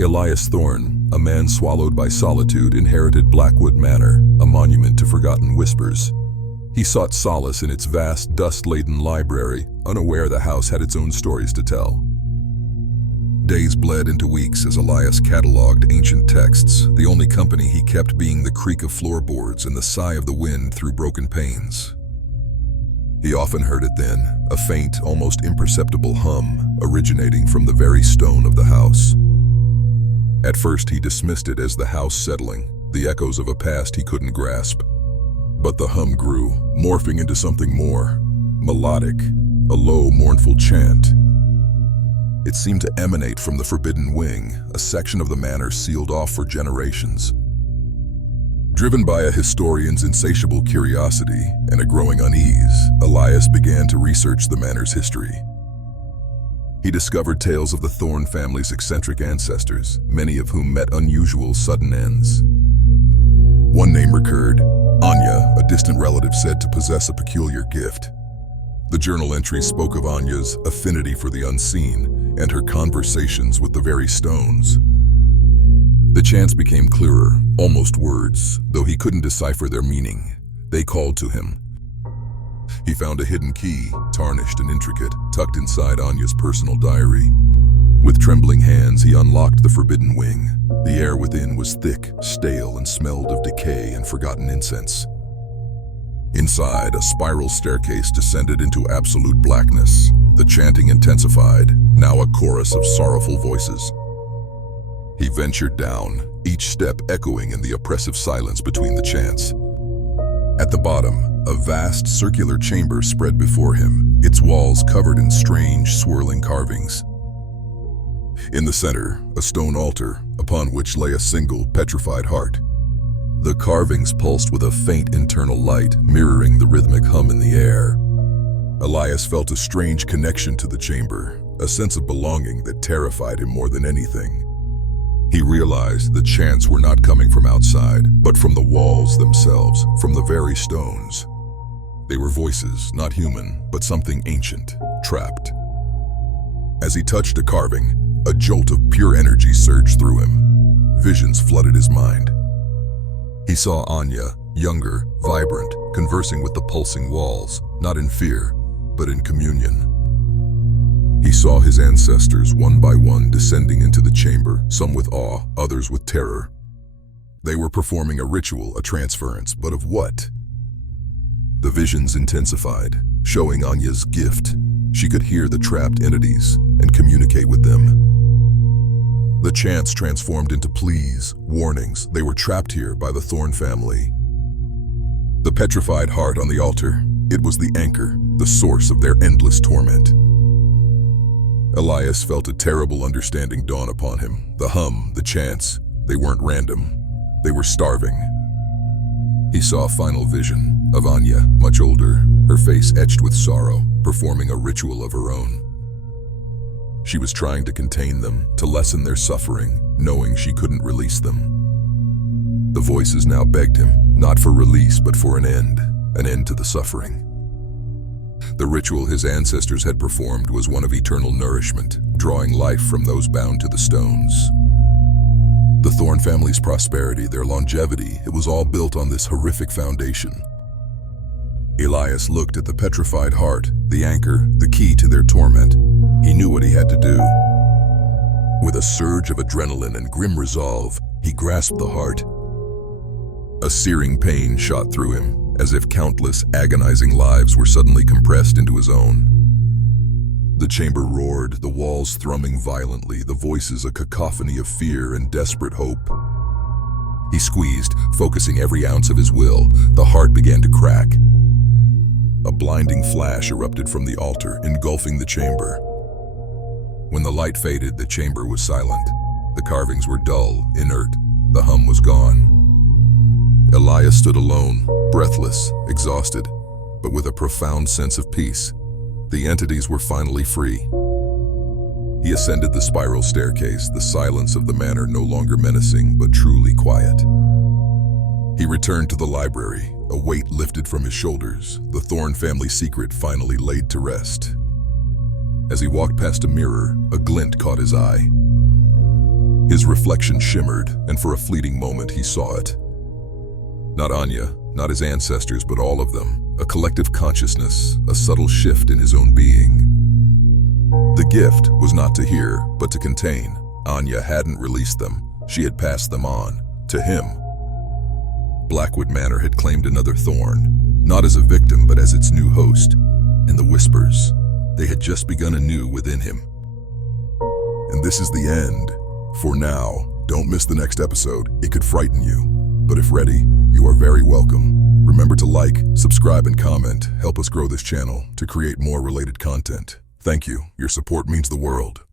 Elias Thorne, a man swallowed by solitude, inherited Blackwood Manor, a monument to forgotten whispers. He sought solace in its vast, dust-laden library, unaware the house had its own stories to tell. Days bled into weeks as Elias cataloged ancient texts, the only company he kept being the creak of floorboards and the sigh of the wind through broken panes. He often heard it then, a faint, almost imperceptible hum, originating from the very stone of the house. At first he dismissed it as the house settling, the echoes of a past he couldn't grasp. But the hum grew, morphing into something more, melodic, a low, mournful chant. It seemed to emanate from the forbidden wing, a section of the manor sealed off for generations. Driven by a historian's insatiable curiosity and a growing unease, Elias began to research the manor's history. He discovered tales of the Thorne family's eccentric ancestors, many of whom met unusual sudden ends. One name recurred, Anya, a distant relative said to possess a peculiar gift. The journal entries spoke of Anya's affinity for the unseen and her conversations with the very stones. The chants became clearer, almost words, though he couldn't decipher their meaning. They called to him. He found a hidden key, tarnished and intricate, tucked inside Anya's personal diary. With trembling hands, he unlocked the forbidden wing. The air within was thick, stale, and smelled of decay and forgotten incense. Inside, a spiral staircase descended into absolute blackness. The chanting intensified, now a chorus of sorrowful voices. He ventured down, each step echoing in the oppressive silence between the chants. At the bottom, a vast circular chamber spread before him, its walls covered in strange, swirling carvings. In the center, a stone altar, upon which lay a single, petrified heart. The carvings pulsed with a faint internal light, mirroring the rhythmic hum in the air. Elias felt a strange connection to the chamber, a sense of belonging that terrified him more than anything. He realized the chants were not coming from outside, but from the walls themselves, from the very stones. They were voices, not human, but something ancient, trapped. As he touched a carving, a jolt of pure energy surged through him. Visions flooded his mind. He saw Anya, younger, vibrant, conversing with the pulsing walls, not in fear, but in communion. He saw his ancestors one by one descending into the chamber, some with awe, others with terror. They were performing a ritual, a transference, but of what? The visions intensified, showing Anya's gift. She could hear the trapped entities and communicate with them. The chants transformed into pleas, warnings. They were trapped here by the Thorne family. The petrified heart on the altar, it was the anchor, the source of their endless torment. Elias felt a terrible understanding dawn upon him. The hum, the chants, they weren't random. They were starving. He saw a final vision of Anya, much older, her face etched with sorrow, performing a ritual of her own. She was trying to contain them, to lessen their suffering, knowing she couldn't release them. The voices now begged him, not for release, but for an end to the suffering. The ritual his ancestors had performed was one of eternal nourishment, drawing life from those bound to the stones. The Thorne family's prosperity, their longevity, it was all built on this horrific foundation. Elias looked at the petrified heart, the anchor, the key to their torment. He knew what he had to do. With a surge of adrenaline and grim resolve, he grasped the heart. A searing pain shot through him, as if countless agonizing lives were suddenly compressed into his own. The chamber roared, the walls thrumming violently, the voices a cacophony of fear and desperate hope. He squeezed, focusing every ounce of his will. The heart began to crack. A blinding flash erupted from the altar, engulfing the chamber. When the light faded, the chamber was silent. The carvings were dull, inert. The hum was gone. Elias stood alone, breathless, exhausted, but with a profound sense of peace. The entities were finally free. He ascended the spiral staircase, the silence of the manor no longer menacing, but truly quiet. He returned to the library, a weight lifted from his shoulders, the Thorne family secret finally laid to rest. As he walked past a mirror, a glint caught his eye. His reflection shimmered, and for a fleeting moment he saw it. Not Anya, not his ancestors, but all of them. A collective consciousness, a subtle shift in his own being. The gift was not to hear, but to contain. Anya hadn't released them. She had passed them on, to him. Blackwood Manor had claimed another Thorne, not as a victim, but as its new host. And the whispers, they had just begun anew within him. And this is the end. For now, don't miss the next episode. It could frighten you. But if ready, you are very welcome. Remember to like, subscribe, and comment. Help us grow this channel to create more related content. Thank you. Your support means the world.